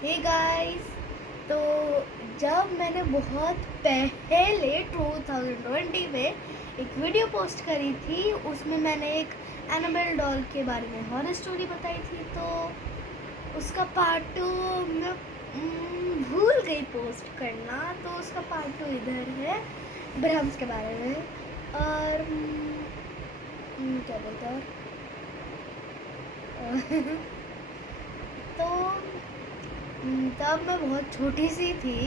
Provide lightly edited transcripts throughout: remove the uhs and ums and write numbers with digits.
Hey guys. तो जब मैंने बहुत पहले 2020 में एक वीडियो पोस्ट करी थी, उसमें मैंने एक एनाबेल डॉल के बारे में हॉरर स्टोरी बताई थी। तो उसका पार्ट 2 मैं भूल गई पोस्ट करना, तो उसका पार्ट 2 इधर है ब्रह्म्स के बारे में। और क्या बोलते हैं तो तब मैं बहुत छोटी सी थी,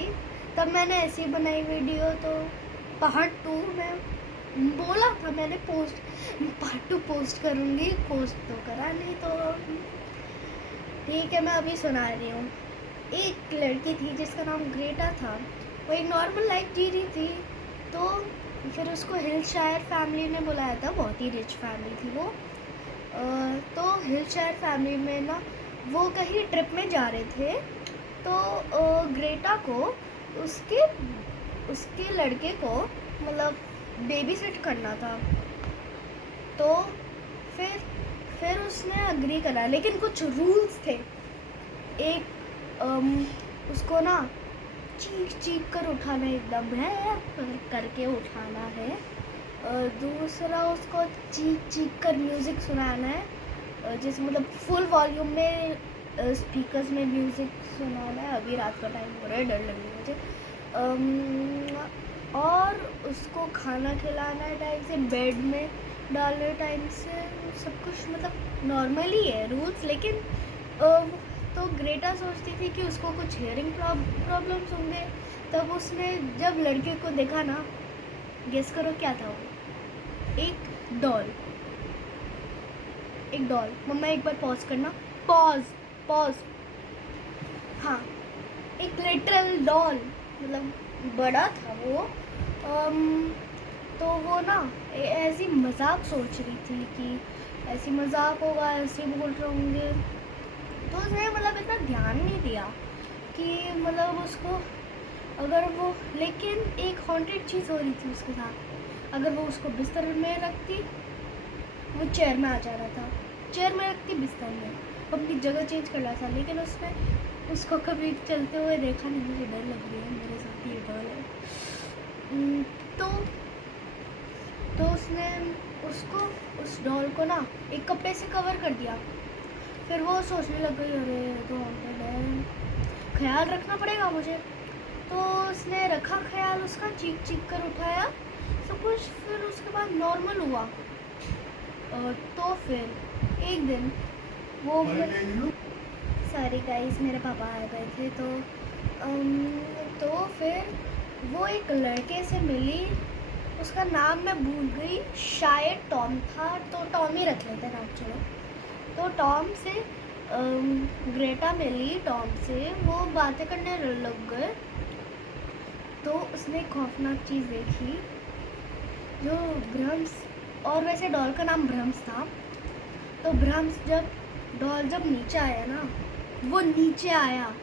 तब मैंने ऐसी बनाई वीडियो। तो पार्ट 2 में बोला था मैंने पार्ट 2 पोस्ट करूँगी, पोस्ट तो करा नहीं। तो ठीक है, मैं अभी सुना रही हूँ। एक लड़की थी जिसका नाम ग्रेटा था। वो एक नॉर्मल लाइफ जी रही थी। तो फिर उसको हिलशायर फैमिली ने बुलाया था, बहुत ही रिच फैमिली थी वो। तो हिलशायर फैमिली में ना वो कहीं ट्रिप में जा रहे थे। तो ग्रेटा को उसके उसके लड़के को मतलब बेबी सिट करना था। तो फिर उसने अग्री करा, लेकिन कुछ रूल्स थे। एक उसको ना चीख चीख कर उठाना है, एकदम है करके उठाना है। दूसरा उसको चीख चीख कर म्यूज़िक सुनाना है, जैसे मतलब फुल वॉल्यूम में स्पीकर्स में म्यूज़िक सुनाना है। अभी रात का टाइम हो रहा है, डर लग रही है मुझे। और उसको खाना खिलाना है टाइम से, बेड में डालने टाइम से, सब कुछ मतलब नॉर्मली है रूल्स। लेकिन तो ग्रेटा सोचती थी कि उसको कुछ हियरिंग प्रॉब्लम्स होंगे। तब उसने जब लड़के को देखा ना, गेस करो क्या था वो? एक डॉल। मम्मा एक बार पॉज करना, पॉज। हाँ, एक लिटरल डॉल, मतलब बड़ा था वो। तो वो ना ऐसी मजाक सोच रही थी कि ऐसी मजाक होगा, ऐसे बोल रहे होंगे। तो उसने मतलब इतना ध्यान नहीं दिया कि मतलब उसको अगर वो, लेकिन एक हॉन्टेड चीज़ हो रही थी उसके साथ। अगर वो उसको बिस्तर में रखती, वो चेयर में आ जा रहा था। चेयर में रखती, बिस्तर में, अपनी जगह चेंज कर रहा था। लेकिन उसने उसको कभी चलते हुए देखा नहीं। मुझे डर लग रही है, मेरे साथ ये डॉल है। तो उसने उसको उस डॉल को ना एक कपड़े से कवर कर दिया। फिर वो सोचने लग गई, अरे तो हॉन्टेड है, ख्याल रखना पड़ेगा मुझे। तो उसने रखा ख्याल, उसका चीख चीख कर उठाया सब कुछ। फिर उसके बाद नॉर्मल हुआ। तो फिर एक दिन वो, सारी गाइस मेरे पापा आ गए थे। तो फिर वो एक लड़के से मिली, उसका नाम मैं भूल गई, शायद टॉम था। तो टॉम ही रख लेते नाम, चलो। तो टॉम से ग्रेटा मिली, टॉम से वो बातें करने लग गए। तो उसने एक खौफनाक चीज़ देखी, जो ब्रह्म्स, और वैसे डॉल का नाम ब्रह्म्स था। तो ब्रह्म्स डॉल जब नीचे आया ना, वो नीचे आया,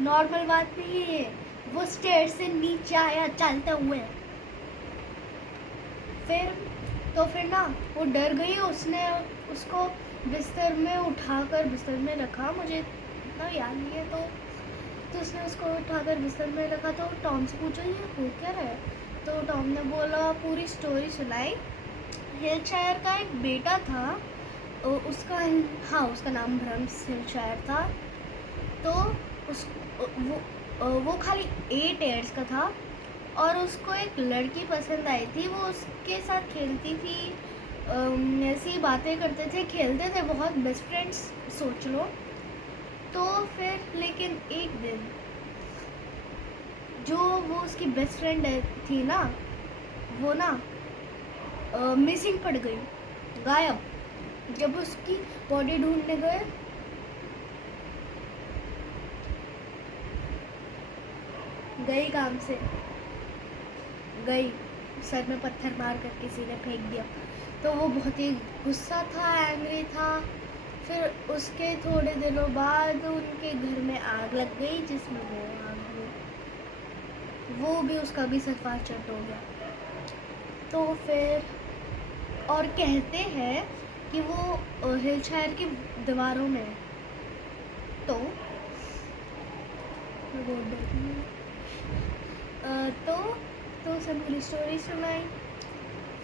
नॉर्मल बात नहीं है, वो स्टेयर से नीचे आया चलते हुए। फिर ना वो डर गई। उसने उसको बिस्तर में उठाकर बिस्तर में रखा, मुझे इतना याद नहीं है। तो उसने उसको उठाकर बिस्तर में रखा। तो टॉम से पूछा, ये हो क्या रहा है? तो टॉम ने बोला, पूरी स्टोरी सुनाई। हिलशायर का एक बेटा था, उसका, हाँ, उसका नाम ब्रह्म्स हिलशायर था। तो उस वो खाली 8 ईयर्स का था, और उसको एक लड़की पसंद आई थी। वो उसके साथ खेलती थी, ऐसी बातें करते थे, खेलते थे, बहुत बेस्ट फ्रेंड्स सोच लो। तो फिर लेकिन एक दिन जो वो उसकी बेस्ट फ्रेंड थी ना, वो ना मिसिंग पड़ गई, गायब। जब उसकी बॉडी ढूंढने गई काम से गई, सर में पत्थर मार कर किसी ने फेंक दिया। तो वो बहुत ही गुस्सा था, एंग्री था। फिर उसके थोड़े दिनों बाद उनके घर में आग लग गई, जिसमें वो आग में वो भी, उसका भी सफार चट हो गया। तो फिर और कहते हैं कि वो हिलशायर की दीवारों में। तो मैं बहुत डरती हूँ। तो उसने पूरी स्टोरी सुनाई।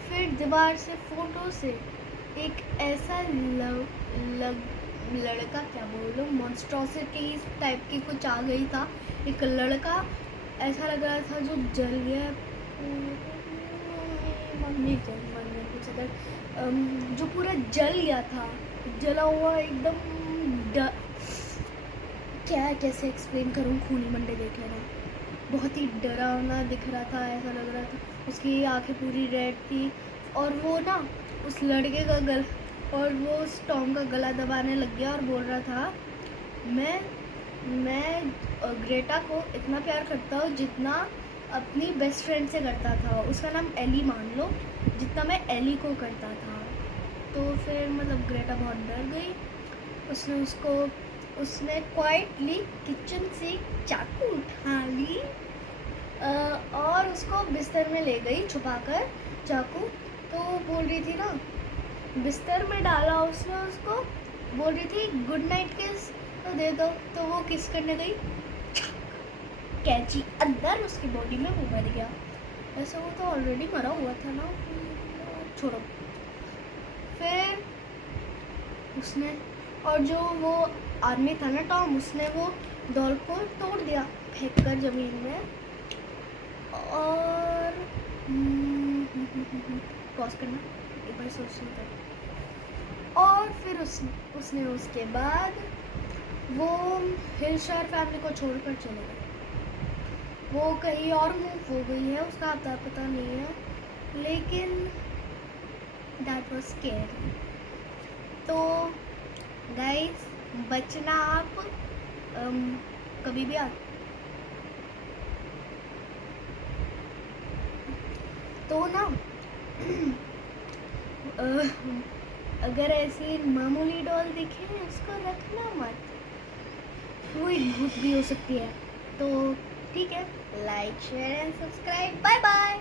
फिर दीवार से फोटो से एक ऐसा लड़का, क्या बोलो, मॉन्स्ट्रोसिटीज टाइप की कुछ आ गई था। एक लड़का ऐसा लग रहा था जो जल गया, मम्मी कुछ अगर जो पूरा जल गया था, जला हुआ एकदम क्या कैसे एक्सप्लेन करूँ, खूनी मंडे देख लेना। बहुत ही डरावना दिख रहा था, ऐसा लग रहा था। उसकी आंखें पूरी रेड थी और वो ना उस लड़के का और वो उस टॉम का गला दबाने लग गया और बोल रहा था, मैं ग्रेटा को इतना प्यार करता हूँ जितना अपनी बेस्ट फ्रेंड से करता था। उसका नाम एली मान लो, जितना मैं एली को करता था। तो फिर मतलब ग्रेटा बहुत डर गई। उसने क्वाइटली किचन से चाकू उठा ली और उसको बिस्तर में ले गई छुपाकर चाकू। तो बोल रही थी ना, बिस्तर में डाला उसने उसको, बोल रही थी गुड नाइट किस तो दे दो। तो वो किस करने गई, कैची अंदर उसकी बॉडी में वो मर गया। वैसे वो तो ऑलरेडी मरा हुआ था ना, छोड़ो। फिर उसने, और जो वो आदमी था ना टॉम, उसने वो डॉल को तोड़ दिया फेंक कर ज़मीन में। और पॉज करना, एक बार सोचने दो। और फिर उसने उसके बाद वो हिलशायर फैमिली को छोड़कर चले गए। वो कहीं और मूव हो गई है, उसका पता नहीं है, लेकिन दैट वाज स्कैरी। तो गाइस, बचना आप कभी भी आ। तो ना अगर ऐसी मामूली डॉल दिखे उसको रखना मत, वो एक भूत भी हो सकती है। तो ठीक है, like share and subscribe, bye bye.